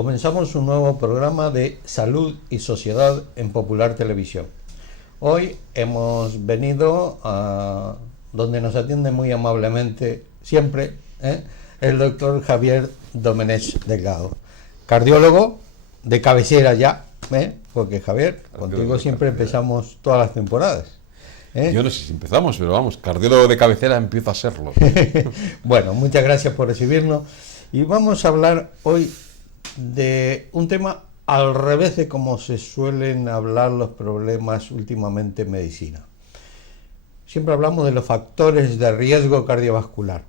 Comenzamos un nuevo programa de Salud y Sociedad en Popular Televisión. Hoy hemos venido a donde nos atiende muy amablemente siempre el doctor Javier Domenech Delgado, cardiólogo de cabecera ya, porque Javier, contigo siempre empezamos todas las temporadas. Yo no sé si empezamos, pero vamos, cardiólogo de cabecera empiezo a serlo. Bueno, muchas gracias por recibirnos y vamos a hablar hoy de un tema al revés de como se suelen hablar los problemas últimamente en medicina. Siempre hablamos de los factores de riesgo cardiovascular,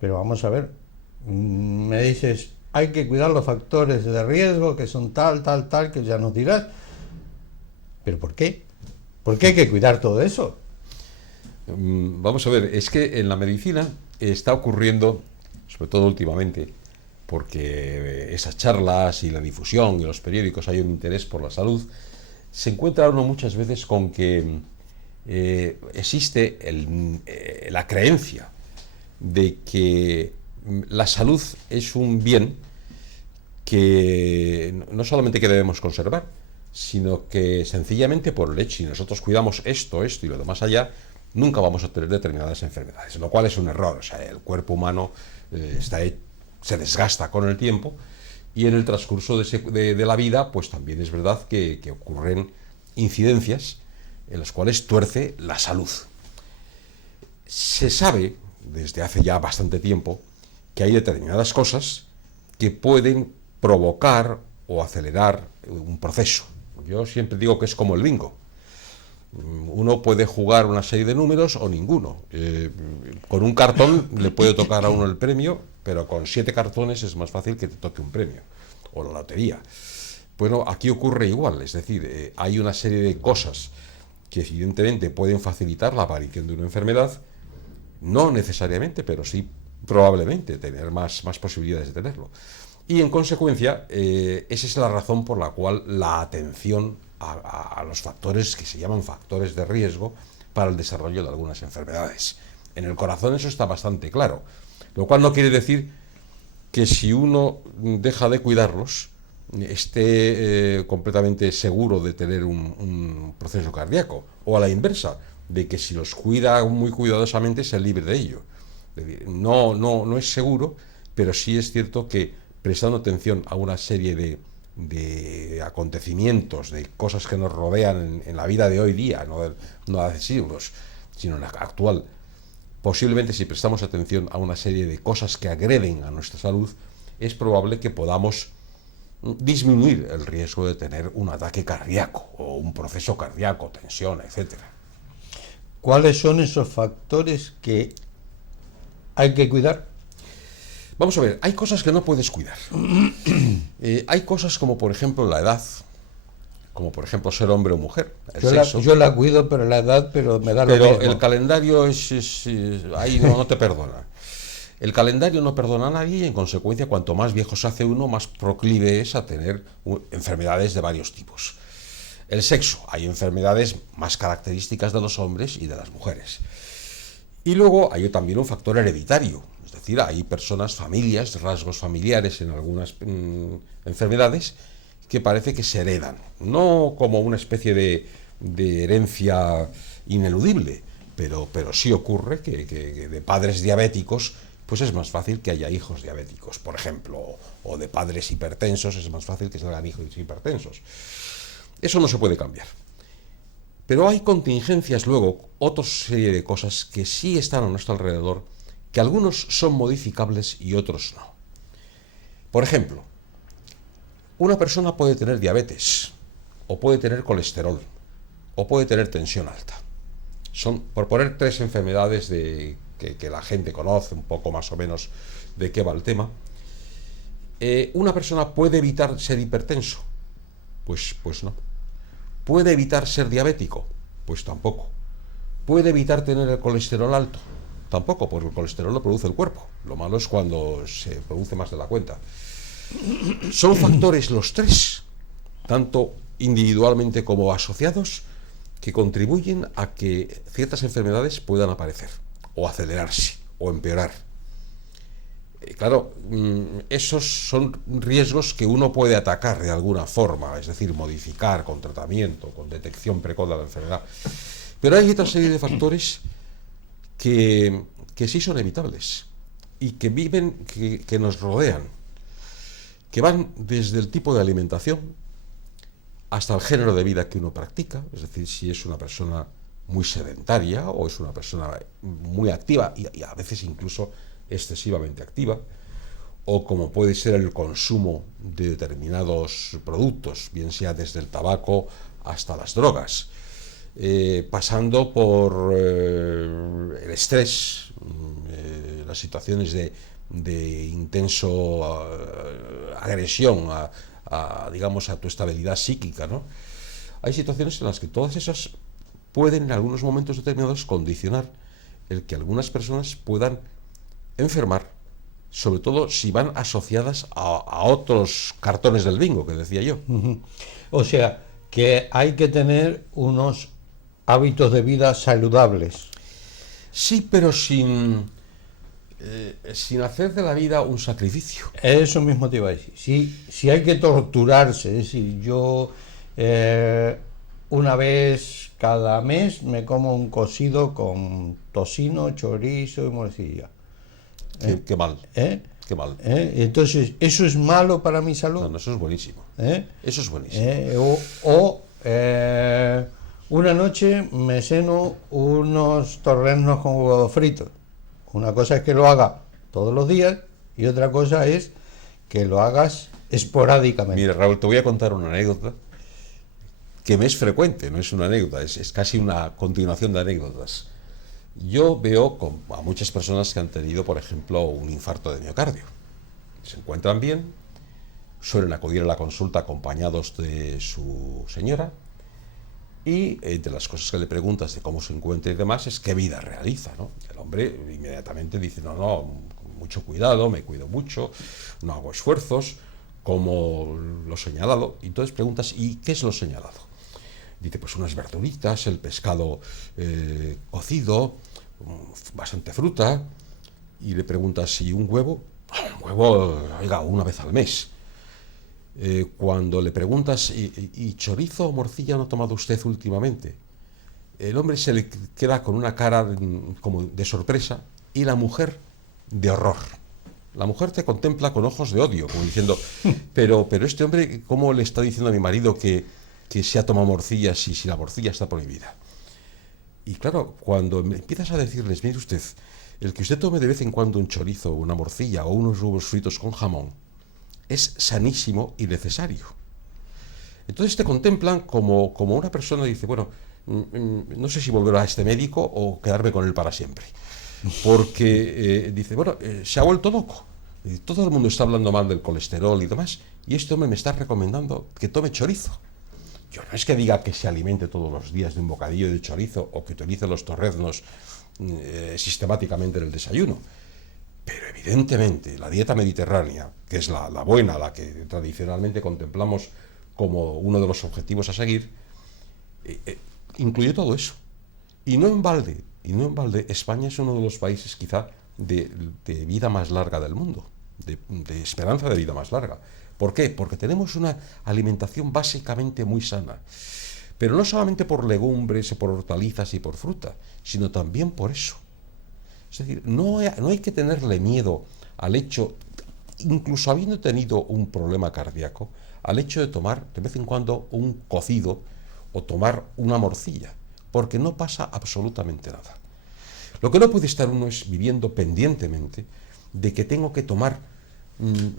pero vamos a ver, me dices, hay que cuidar los factores de riesgo que son tal, que ya nos dirás, pero ¿por qué? ¿Por qué hay que cuidar todo eso? Vamos a ver, es que en la medicina está ocurriendo, sobre todo últimamente, porque esas charlas y la difusión y los periódicos hay un interés por la salud, se encuentra uno muchas veces con que existe la creencia de que la salud es un bien que no solamente que debemos conservar, sino que sencillamente por el hecho, si nosotros cuidamos esto y lo demás allá, nunca vamos a tener determinadas enfermedades, lo cual es un error. O sea, el cuerpo humano se desgasta con el tiempo y en el transcurso de la vida, pues también es verdad que ocurren incidencias en las cuales tuerce la salud. Se sabe, desde hace ya bastante tiempo, que hay determinadas cosas que pueden provocar o acelerar un proceso. Yo siempre digo que es como el bingo. Uno puede jugar una serie de números o ninguno. Con un cartón le puede tocar a uno el premio, pero con 7 cartones es más fácil que te toque un premio, o la lotería. Bueno, aquí ocurre igual, es decir, hay una serie de cosas que evidentemente pueden facilitar la aparición de una enfermedad, no necesariamente, pero sí probablemente tener más posibilidades de tenerlo. Y en consecuencia, esa es la razón por la cual la atención a los factores que se llaman factores de riesgo para el desarrollo de algunas enfermedades. En el corazón eso está bastante claro, lo cual no quiere decir que si uno deja de cuidarlos, esté completamente seguro de tener un proceso cardíaco, o a la inversa, de que si los cuida muy cuidadosamente se libre de ello. No es seguro, pero sí es cierto que prestando atención a una serie de acontecimientos, de cosas que nos rodean en la vida de hoy día, no hace siglos, sino en la actual, posiblemente si prestamos atención a una serie de cosas que agreden a nuestra salud, es probable que podamos disminuir el riesgo de tener un ataque cardíaco o un proceso cardíaco, tensión, etcétera. ¿Cuáles son esos factores que hay que cuidar? Vamos a ver, hay cosas que no puedes cuidar. Hay cosas como, por ejemplo, la edad, como, por ejemplo, ser hombre o mujer. Yo la cuido, pero la edad, pero me da lo mismo. Pero el calendario ahí no te perdona. El calendario no perdona a nadie y, en consecuencia, cuanto más viejo se hace uno, más proclive es a tener enfermedades de varios tipos. El sexo, hay enfermedades más características de los hombres y de las mujeres. Y luego hay también un factor hereditario. Es decir, hay personas, familias, rasgos familiares en algunas enfermedades que parece que se heredan, no como una especie de herencia ineludible, pero sí ocurre que de padres diabéticos pues es más fácil que haya hijos diabéticos, por ejemplo, o de padres hipertensos es más fácil que salgan hijos hipertensos. Eso no se puede cambiar. Pero hay contingencias luego, otra serie de cosas que sí están a nuestro alrededor, que algunos son modificables y otros no. Por ejemplo, una persona puede tener diabetes, o puede tener colesterol, o puede tener tensión alta. Son, por poner 3 enfermedades que la gente conoce un poco más o menos de qué va el tema. ¿Una persona puede evitar ser hipertenso? Pues no. ¿Puede evitar ser diabético? Pues tampoco. ¿Puede evitar tener el colesterol alto? Tampoco, porque el colesterol lo produce el cuerpo. Lo malo es cuando se produce más de la cuenta. Son factores los 3, tanto individualmente como asociados, que contribuyen a que ciertas enfermedades puedan aparecer, o acelerarse, o empeorar. Claro, esos son riesgos que uno puede atacar de alguna forma, es decir, modificar con tratamiento, con detección precoz de la enfermedad. Pero hay otra serie de factores que sí son evitables y que viven, que nos rodean, que van desde el tipo de alimentación hasta el género de vida que uno practica, es decir, si es una persona muy sedentaria o es una persona muy activa y a veces incluso excesivamente activa, o como puede ser el consumo de determinados productos, bien sea desde el tabaco hasta las drogas, pasando por el estrés, las situaciones de intenso agresión digamos, a tu estabilidad psíquica, ¿no? Hay situaciones en las que todas esas pueden en algunos momentos determinados condicionar el que algunas personas puedan enfermar, sobre todo si van asociadas a otros cartones del bingo, que decía yo. O sea, que hay que tener unos hábitos de vida saludables. Sí, pero sin hacer de la vida un sacrificio. Eso mismo te iba a decir. Si hay que torturarse, es decir, yo una vez cada mes me como un cocido con tocino, chorizo y morcilla. Qué mal. ¿Eh? Qué mal. Entonces, ¿eso es malo para mi salud? No, eso es buenísimo. Eso es buenísimo. Una noche me ceno unos torrenos con huevos fritos. Una cosa es que lo haga todos los días y otra cosa es que lo hagas esporádicamente. Mira, Raúl, te voy a contar una anécdota que me es frecuente, no es una anécdota, es casi una continuación de anécdotas. Yo veo a muchas personas que han tenido, por ejemplo, un infarto de miocardio. Se encuentran bien, suelen acudir a la consulta acompañados de su señora y entre las cosas que le preguntas de cómo se encuentra y demás es qué vida realiza, ¿no? El hombre inmediatamente dice, no, mucho cuidado, me cuido mucho, no hago esfuerzos, como lo señalado. Y entonces preguntas, ¿y qué es lo señalado? Dice, pues unas verduritas, el pescado cocido, bastante fruta. Y le preguntas, ¿y un huevo? Un huevo, oiga, una vez al mes. Cuando le preguntas, ¿y chorizo o morcilla no ha tomado usted últimamente? El hombre se le queda con una cara como de sorpresa y la mujer de horror. La mujer te contempla con ojos de odio, como diciendo, pero este hombre, ¿cómo le está diciendo a mi marido que se ha tomado morcilla si la morcilla está prohibida? Y claro, cuando empiezas a decirles, mire usted, el que usted tome de vez en cuando un chorizo, una morcilla o unos huevos fritos con jamón, es sanísimo y necesario. Entonces te contemplan como una persona y dice, bueno, no sé si volver a este médico o quedarme con él para siempre. Porque dice, bueno, se ha vuelto loco. Todo el mundo está hablando mal del colesterol y demás, y este hombre me está recomendando que tome chorizo. Yo no es que diga que se alimente todos los días de un bocadillo de chorizo o que utilice los torreznos sistemáticamente en el desayuno. Pero evidentemente la dieta mediterránea, que es la buena, la que tradicionalmente contemplamos como uno de los objetivos a seguir, incluye todo eso. Y no en balde, España es uno de los países quizá de vida más larga del mundo, de esperanza de vida más larga. ¿Por qué? Porque tenemos una alimentación básicamente muy sana. Pero no solamente por legumbres, por hortalizas y por fruta, sino también por eso. Es decir, no hay que tenerle miedo al hecho, incluso habiendo tenido un problema cardíaco, al hecho de tomar de vez en cuando un cocido o tomar una morcilla, porque no pasa absolutamente nada. Lo que no puede estar uno es viviendo pendientemente de que tengo que tomar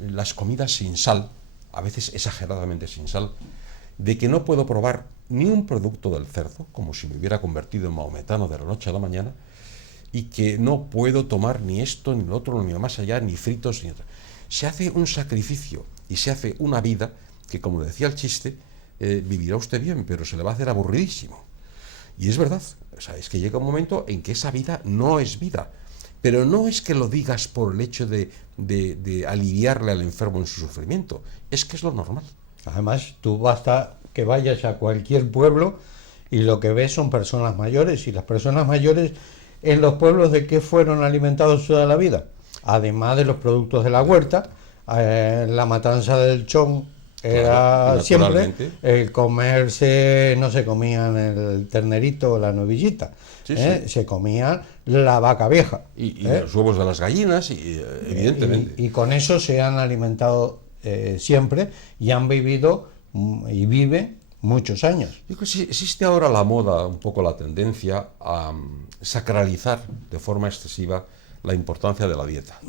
las comidas sin sal, a veces exageradamente sin sal, de que no puedo probar ni un producto del cerdo, como si me hubiera convertido en mahometano de la noche a la mañana, y que no puedo tomar ni esto, ni lo otro, ni lo más allá, ni fritos, ni otro. Se hace un sacrificio y se hace una vida que, como decía el chiste, vivirá usted bien, pero se le va a hacer aburridísimo. Y es verdad, o sea, es que llega un momento en que esa vida no es vida. Pero no es que lo digas por el hecho de aliviarle al enfermo en su sufrimiento, es que es lo normal. Además, tú basta que vayas a cualquier pueblo y lo que ves son personas mayores, y las personas mayores en los pueblos, ¿de qué fueron alimentados toda la vida? además de los productos de la huerta, la matanza del lechón era Claro, y siempre naturalmente. el comerse, no se comían el ternerito o la novillita, Sí, sí. se comían la vaca vieja. Y los huevos de las gallinas, y evidentemente. Y con eso se han alimentado siempre y han vivido y viven muchos años. Yo creo que sí, existe ahora la moda, un poco la tendencia a sacralizar de forma excesiva la importancia de la dieta.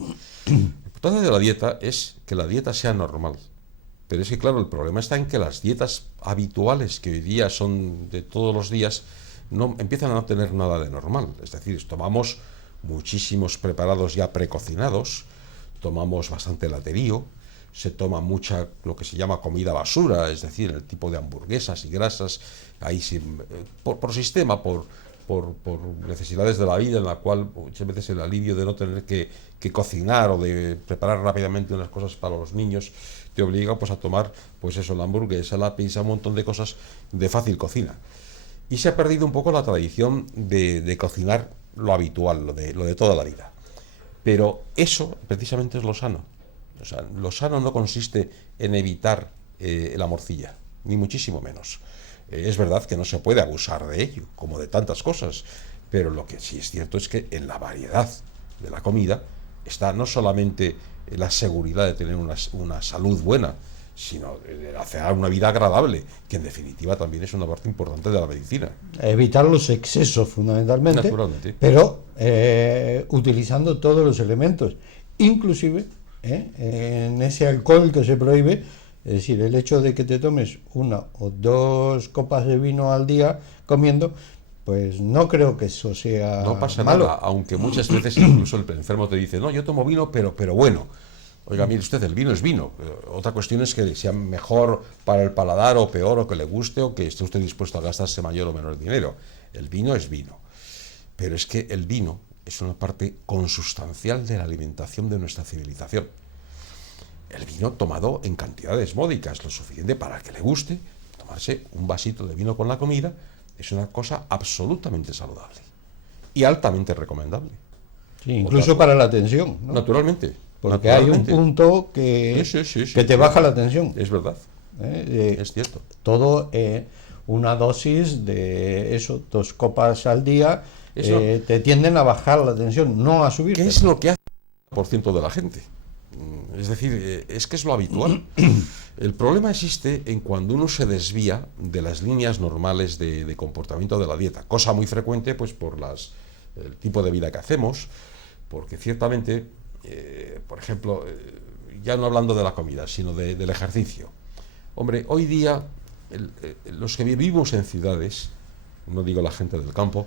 La importancia de la dieta es que la dieta sea normal. Pero es que, claro, el problema está en que las dietas habituales, que hoy día son de todos los días, no empiezan a no tener nada de normal. Es decir, tomamos muchísimos preparados ya precocinados, tomamos bastante laterío, se toma mucha lo que se llama comida basura, es decir, el tipo de hamburguesas y grasas, ahí sí, por sistema, por necesidades de la vida, en la cual muchas veces el alivio de no tener que cocinar o de preparar rápidamente unas cosas para los niños te obliga pues a tomar pues eso, la hamburguesa, la pizza, un montón de cosas de fácil cocina. Y se ha perdido un poco la tradición de cocinar lo habitual, lo de toda la vida. Pero eso precisamente es lo sano. O sea, lo sano no consiste en evitar la morcilla, ni muchísimo menos. Es verdad que no se puede abusar de ello, como de tantas cosas, pero lo que sí es cierto es que en la variedad de la comida está no solamente la seguridad de tener una salud buena, sino de hacer una vida agradable, que en definitiva también es una parte importante de la medicina. Evitar los excesos fundamentalmente, Naturalmente. pero utilizando todos los elementos, inclusive en ese alcohol que se prohíbe. Es decir, el hecho de que te tomes 1 o 2 copas de vino al día comiendo, pues no creo que eso sea No pasa malo. nada, aunque muchas veces incluso el enfermo te dice, no, yo tomo vino, pero bueno. Oiga, mire usted, el vino es vino. Otra cuestión es que sea mejor para el paladar o peor, o que le guste, o que esté usted dispuesto a gastarse mayor o menor dinero. El vino es vino. Pero es que el vino es una parte consustancial de la alimentación de nuestra civilización. El vino tomado en cantidades módicas, lo suficiente para que le guste, tomarse un vasito de vino con la comida, es una cosa absolutamente saludable y altamente recomendable. Sí, incluso para la tensión, ¿no? Naturalmente. Porque hay un punto que, sí, que te baja la tensión. Es verdad. Es cierto. Todo una dosis de eso, 2 copas al día, te tienden a bajar la tensión, no a subir. ¿Qué es lo que hace el 1% de la gente? Es decir, es que es lo habitual. El problema existe en cuando uno se desvía de las líneas normales de comportamiento de la dieta, cosa muy frecuente pues por el tipo de vida que hacemos, porque ciertamente, por ejemplo, ya no hablando de la comida, sino del ejercicio. Hombre, hoy día los que vivimos en ciudades, no digo la gente del campo,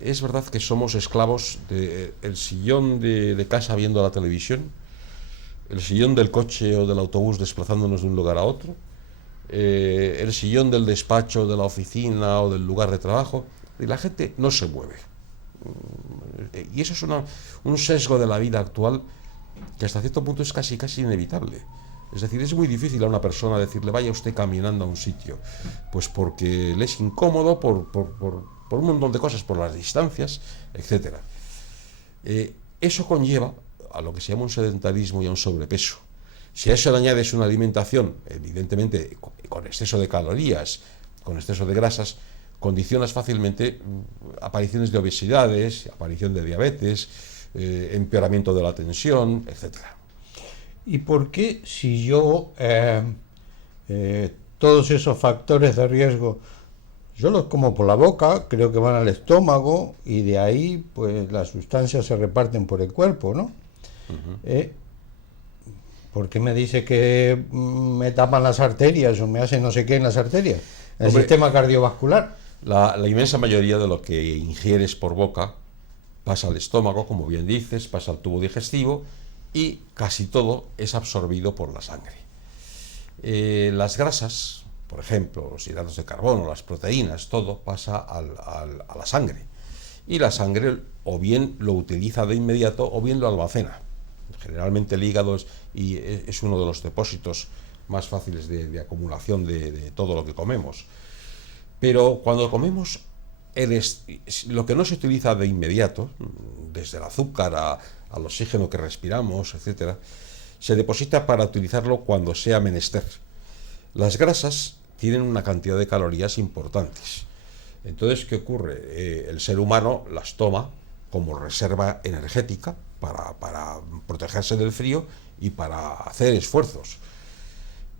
es verdad que somos esclavos del sillón de casa viendo la televisión, el sillón del coche o del autobús desplazándonos de un lugar a otro, el sillón del despacho, de la oficina o del lugar de trabajo, y la gente no se mueve. Y eso es un sesgo de la vida actual que hasta cierto punto es casi inevitable. Es decir, es muy difícil a una persona decirle vaya usted caminando a un sitio, pues porque le es incómodo por un montón de cosas, por las distancias, etcétera. Eso conlleva a lo que se llama un sedentarismo y a un sobrepeso. Si a eso le añades una alimentación, evidentemente con exceso de calorías, con exceso de grasas, condicionas fácilmente apariciones de obesidades, aparición de diabetes, empeoramiento de la tensión, etcétera. ¿Y por qué si yo todos esos factores de riesgo yo los como por la boca, creo que van al estómago y de ahí pues las sustancias se reparten por el cuerpo, ¿no? ¿Por qué me dice que me tapan las arterias o me hacen no sé qué en las arterias? El sistema cardiovascular. La inmensa mayoría de lo que ingieres por boca pasa al estómago, como bien dices, pasa al tubo digestivo y casi todo es absorbido por la sangre. Las grasas, por ejemplo, los hidratos de carbono, las proteínas, todo pasa a la sangre. Y la sangre o bien lo utiliza de inmediato o bien lo almacena. Generalmente el hígado es uno de los depósitos más fáciles de acumulación de todo lo que comemos. Pero cuando comemos lo que no se utiliza de inmediato, desde el azúcar al oxígeno que respiramos, etcétera, se deposita para utilizarlo cuando sea menester. Las grasas tienen una cantidad de calorías importantes. Entonces, ¿qué ocurre? El ser humano las toma como reserva energética para protegerse del frío y para hacer esfuerzos.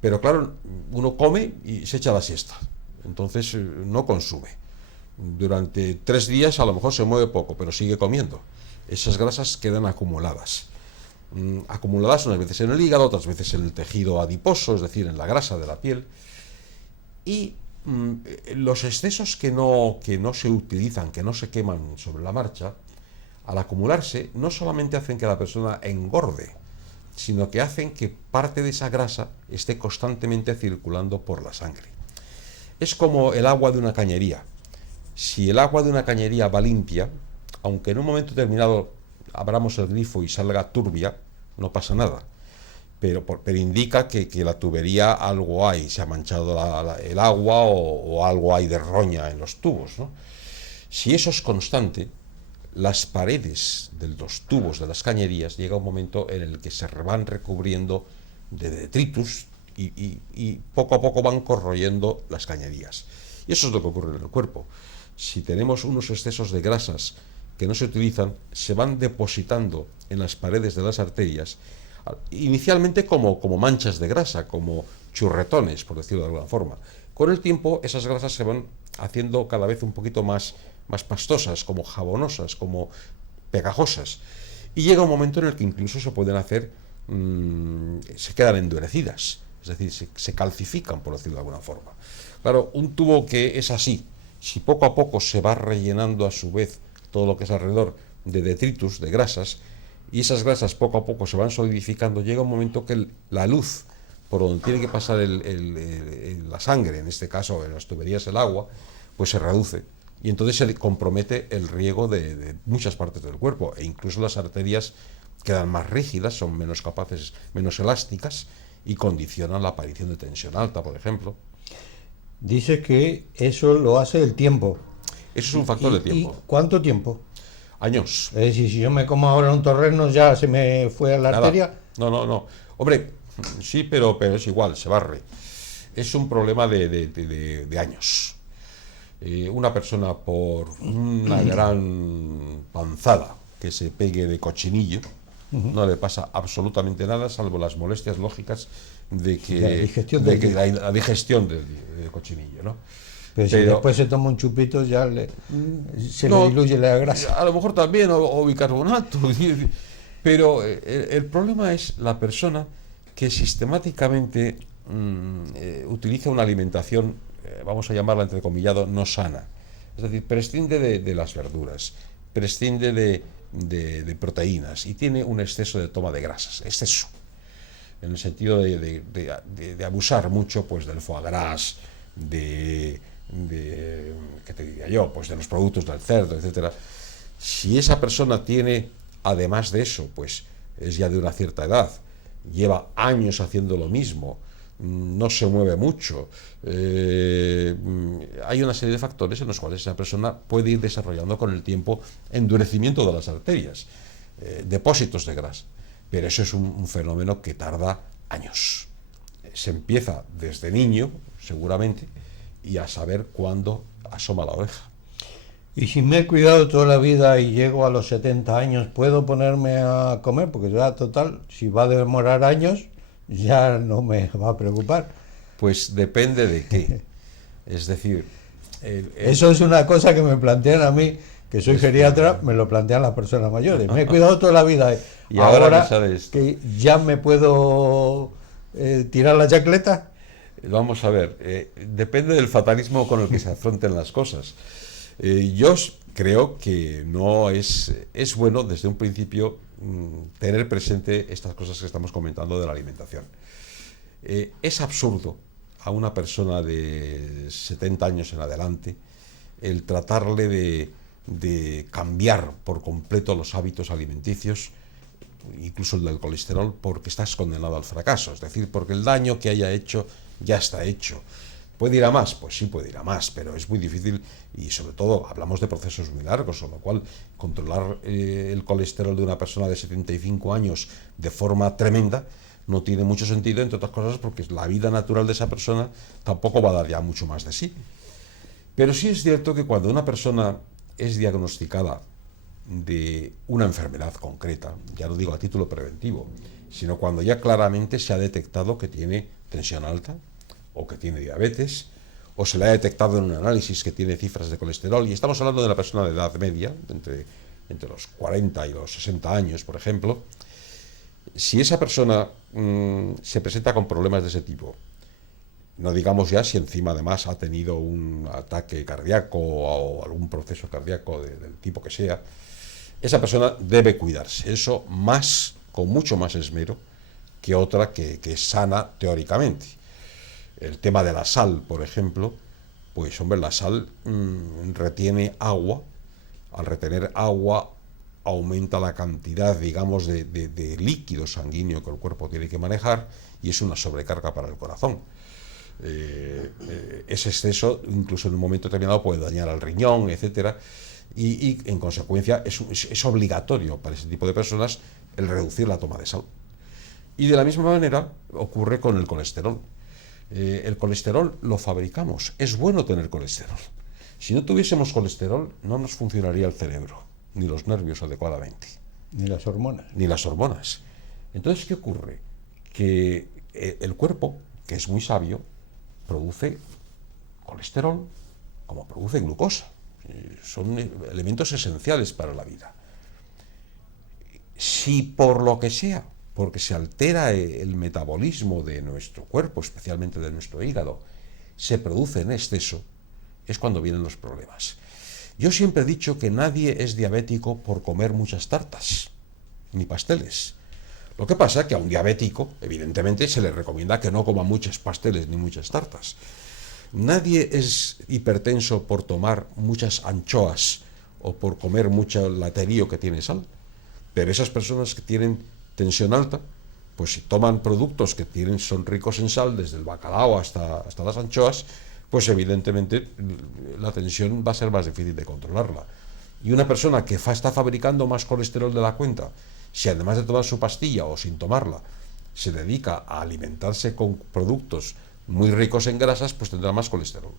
Pero claro, uno come y se echa la siesta, entonces no consume. Durante 3 días a lo mejor se mueve poco, pero sigue comiendo. Esas grasas quedan acumuladas. Acumuladas unas veces en el hígado, otras veces en el tejido adiposo, es decir, en la grasa de la piel. Y los excesos que no se utilizan, que no se queman sobre la marcha, al acumularse, no solamente hacen que la persona engorde, sino que hacen que parte de esa grasa esté constantemente circulando por la sangre. Es como el agua de una cañería. Si el agua de una cañería va limpia, aunque en un momento determinado abramos el grifo y salga turbia, no pasa nada. Pero indica que la tubería algo hay, se ha manchado el agua o algo hay de roña en los tubos, ¿no? Si eso es constante, las paredes de los tubos de las cañerías llega un momento en el que se van recubriendo de detritus y poco a poco van corroyendo las cañerías. Y eso es lo que ocurre en el cuerpo. Si tenemos unos excesos de grasas que no se utilizan, se van depositando en las paredes de las arterias, inicialmente como manchas de grasa, como churretones, por decirlo de alguna forma. Con el tiempo, esas grasas se van haciendo cada vez un poquito más pastosas, como jabonosas, como pegajosas. Y llega un momento en el que incluso se pueden hacer, se quedan endurecidas, es decir, se calcifican, por decirlo de alguna forma. Claro, un tubo que es así, si poco a poco se va rellenando a su vez todo lo que es alrededor de detritus, de grasas, y esas grasas poco a poco se van solidificando, llega un momento que la luz por donde tiene que pasar la sangre, en este caso en las tuberías el agua, pues se reduce. Y entonces se compromete el riego de muchas partes del cuerpo, e incluso las arterias quedan más rígidas, son menos capaces, menos elásticas, y condicionan la aparición de tensión alta, por ejemplo. Dice que eso lo hace el tiempo. Eso es un factor de tiempo. ¿Y cuánto tiempo? Años. Es decir, si yo me como ahora un torreno, ya se me fue a la arteria. No. Hombre, sí, pero es igual, se barre. Es un problema de años. Una persona por una gran panzada que se pegue de cochinillo, no le pasa absolutamente nada, salvo las molestias lógicas de que la digestión del cochinillo, ¿no? Pero si después se toma un chupito, ya se le diluye la grasa. A lo mejor también, o bicarbonato. Pero el problema es la persona que sistemáticamente utiliza una alimentación, vamos a llamarla entrecomillado, no sana. Es decir, prescinde de las verduras, prescinde de proteínas y tiene un exceso de toma de grasas, exceso, en el sentido de abusar mucho pues del foie gras, ¿qué te diría yo? Pues de los productos del cerdo, etcétera. Si esa persona tiene, además de eso, pues es ya de una cierta edad, lleva años haciendo lo mismo, no se mueve mucho, hay una serie de factores en los cuales esa persona puede ir desarrollando con el tiempo endurecimiento de las arterias, depósitos de grasa, pero eso es un fenómeno que tarda años. Se empieza desde niño, seguramente, y a saber cuándo asoma la oreja. Y si me he cuidado toda la vida y llego a los 70 años, ¿puedo ponerme a comer? Porque ya, total, si va a demorar años, ya no me va a preocupar. Pues depende de qué. Es decir... Eso es una cosa que me plantean a mí, que soy geriatra, me lo plantean las personas mayores. Me he cuidado toda la vida. Y ahora que ya me puedo tirar la chacleta. Vamos a ver, depende del fatalismo con el que se afronten las cosas. Yo creo que no es bueno desde un principio tener presente estas cosas que estamos comentando de la alimentación. Es absurdo a una persona de 70 años en adelante el tratarle de cambiar por completo los hábitos alimenticios, incluso el del colesterol, porque estás condenado al fracaso, es decir, porque el daño que haya hecho ya está hecho. ¿Puede ir a más? Pues sí puede ir a más, pero es muy difícil y sobre todo hablamos de procesos muy largos, con lo cual controlar el colesterol de una persona de 75 años de forma tremenda no tiene mucho sentido, entre otras cosas porque la vida natural de esa persona tampoco va a dar ya mucho más de sí. Pero sí es cierto que cuando una persona es diagnosticada de una enfermedad concreta, ya no digo a título preventivo, sino cuando ya claramente se ha detectado que tiene tensión alta, o que tiene diabetes, o se le ha detectado en un análisis que tiene cifras de colesterol, y estamos hablando de una persona de edad media, entre los 40 y los 60 años, por ejemplo. Si esa persona se presenta con problemas de ese tipo, no digamos ya si encima además ha tenido un ataque cardíaco o algún proceso cardíaco del tipo que sea, esa persona debe cuidarse, eso más, con mucho más esmero que otra que es sana teóricamente. El tema de la sal, por ejemplo, pues hombre, la sal retiene agua. Al retener agua aumenta la cantidad, digamos, de líquido sanguíneo que el cuerpo tiene que manejar y es una sobrecarga para el corazón. Ese exceso, incluso en un momento determinado, puede dañar al riñón, etcétera, y en consecuencia es obligatorio para ese tipo de personas el reducir la toma de sal. Y de la misma manera ocurre con el colesterol. El colesterol lo fabricamos, es bueno tener colesterol. Si no tuviésemos colesterol, no nos funcionaría el cerebro, ni los nervios adecuadamente. Ni las hormonas. Ni las hormonas. Entonces, ¿qué ocurre? Que el cuerpo, que es muy sabio, produce colesterol como produce glucosa. Son elementos esenciales para la vida. Si por lo que sea, porque se altera el metabolismo de nuestro cuerpo, especialmente de nuestro hígado, se produce en exceso, es cuando vienen los problemas. Yo siempre he dicho que nadie es diabético por comer muchas tartas, ni pasteles. Lo que pasa es que a un diabético, evidentemente, se le recomienda que no coma muchos pasteles ni muchas tartas. Nadie es hipertenso por tomar muchas anchoas o por comer mucho laterío que tiene sal. Pero esas personas que tienen tensión alta, pues si toman productos que son ricos en sal, desde el bacalao hasta las anchoas, pues evidentemente la tensión va a ser más difícil de controlarla. Y una persona que está fabricando más colesterol de la cuenta, si además de tomar su pastilla o sin tomarla, se dedica a alimentarse con productos muy ricos en grasas, pues tendrá más colesterol.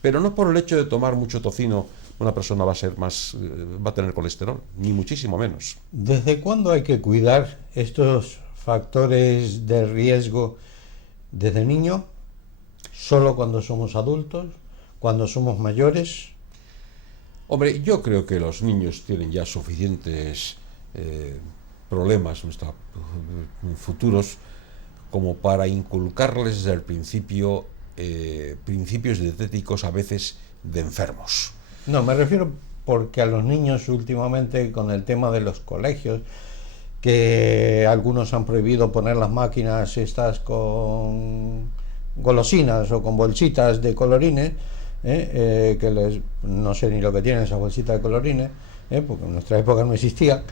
Pero no por el hecho de tomar mucho tocino una persona va a tener colesterol, ni muchísimo menos. ¿Desde cuándo hay que cuidar estos factores de riesgo desde niño? ¿Solo cuando somos adultos? ¿Cuando somos mayores? Hombre, yo creo que los niños tienen ya suficientes problemas futuros como para inculcarles desde el principio principios dietéticos a veces de enfermos. No, me refiero porque a los niños últimamente con el tema de los colegios, que algunos han prohibido poner las máquinas estas con golosinas o con bolsitas de colorines, no sé ni lo que tienen esas bolsitas de colorines, porque en nuestra época no existía,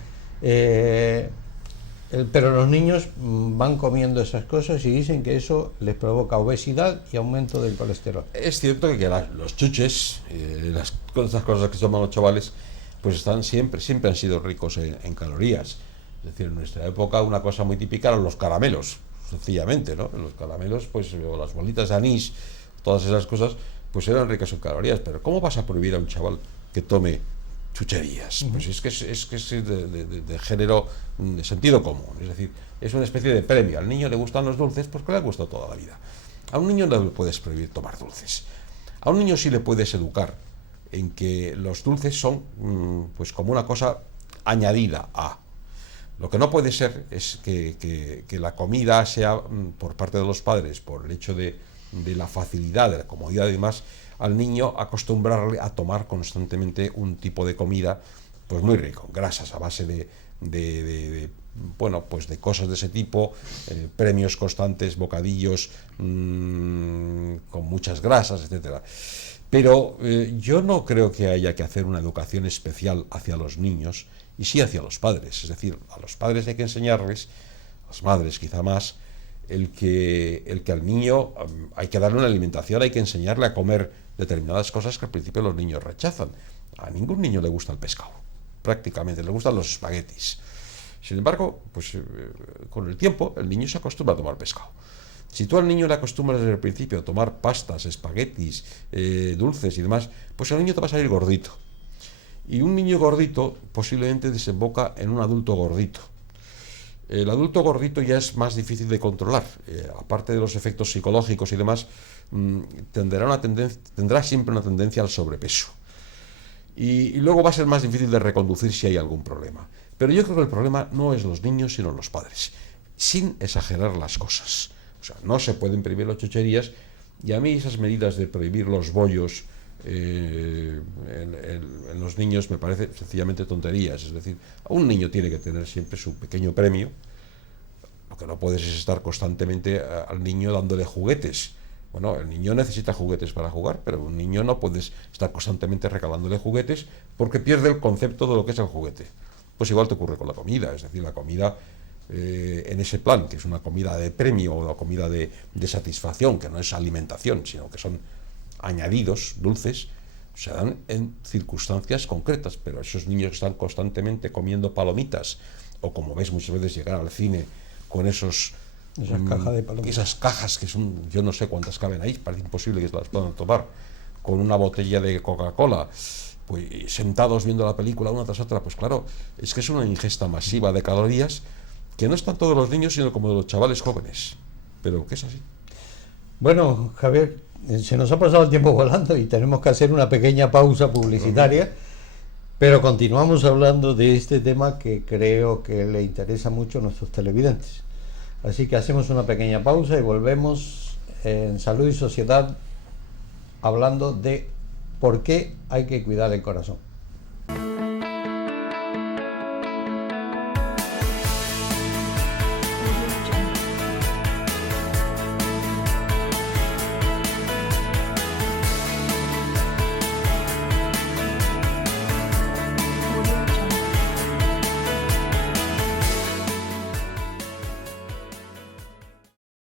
pero los niños van comiendo esas cosas y dicen que eso les provoca obesidad y aumento del colesterol. Es cierto que los chuches, esas cosas que toman los chavales, pues siempre han sido ricos en calorías. Es decir, en nuestra época una cosa muy típica eran los caramelos, sencillamente, ¿no? Los caramelos, pues, o las bolitas de anís, todas esas cosas, pues eran ricas en calorías. Pero ¿cómo vas a prohibir a un chaval que tome chucherías? Pues es que es de género, de sentido común. Es decir, es una especie de premio. Al niño le gustan los dulces, pues que le ha gustado toda la vida. A un niño no le puedes prohibir tomar dulces. A un niño sí le puedes educar en que los dulces son pues como una cosa añadida a. Lo que no puede ser es que la comida sea por parte de los padres, por el hecho de la facilidad, de la comodidad y demás, al niño acostumbrarle a tomar constantemente un tipo de comida pues muy rico, grasas a base de cosas de ese tipo, premios constantes, bocadillos con muchas grasas, etcétera. Pero yo no creo que haya que hacer una educación especial hacia los niños y sí hacia los padres. Es decir, a los padres hay que enseñarles, a las madres quizá más, el que al niño hay que darle una alimentación, hay que enseñarle a comer determinadas cosas que al principio los niños rechazan. A ningún niño le gusta el pescado, prácticamente, le gustan los espaguetis. Sin embargo, pues con el tiempo el niño se acostumbra a tomar pescado. Si tú al niño le acostumbras desde el principio a tomar pastas, espaguetis, dulces y demás, pues el niño te va a salir gordito. Y un niño gordito posiblemente desemboca en un adulto gordito. El adulto gordito ya es más difícil de controlar. Aparte de los efectos psicológicos y demás, tendrá siempre una tendencia al sobrepeso. Y luego va a ser más difícil de reconducir si hay algún problema. Pero yo creo que el problema no es los niños, sino los padres, sin exagerar las cosas. O sea, no se pueden prohibir las chucherías, y a mí esas medidas de prohibir los bollos en los niños me parece sencillamente tonterías. Es decir, un niño tiene que tener siempre su pequeño premio. Lo que no puedes es estar constantemente al niño dándole juguetes. Bueno, el niño necesita juguetes para jugar, pero un niño no puedes estar constantemente regalándole juguetes porque pierde el concepto de lo que es el juguete. Pues igual te ocurre con la comida, es decir, la comida en ese plan, que es una comida de premio o una comida de satisfacción, que no es alimentación, sino que son añadidos dulces, se dan en circunstancias concretas, pero esos niños que están constantemente comiendo palomitas, o como ves muchas veces llegar al cine con esas cajas de palomitas, esas cajas que son, yo no sé cuántas caben ahí, parece imposible que se las puedan tomar, con una botella de Coca-Cola, pues sentados viendo la película una tras otra, pues claro, es que es una ingesta masiva de calorías que no están todos los niños, sino como de los chavales jóvenes, pero que es así. Bueno, Javier, se nos ha pasado el tiempo volando y tenemos que hacer una pequeña pausa publicitaria, pero continuamos hablando de este tema que creo que le interesa mucho a nuestros televidentes. Así que hacemos una pequeña pausa y volvemos en Salud y Sociedad hablando de por qué hay que cuidar el corazón.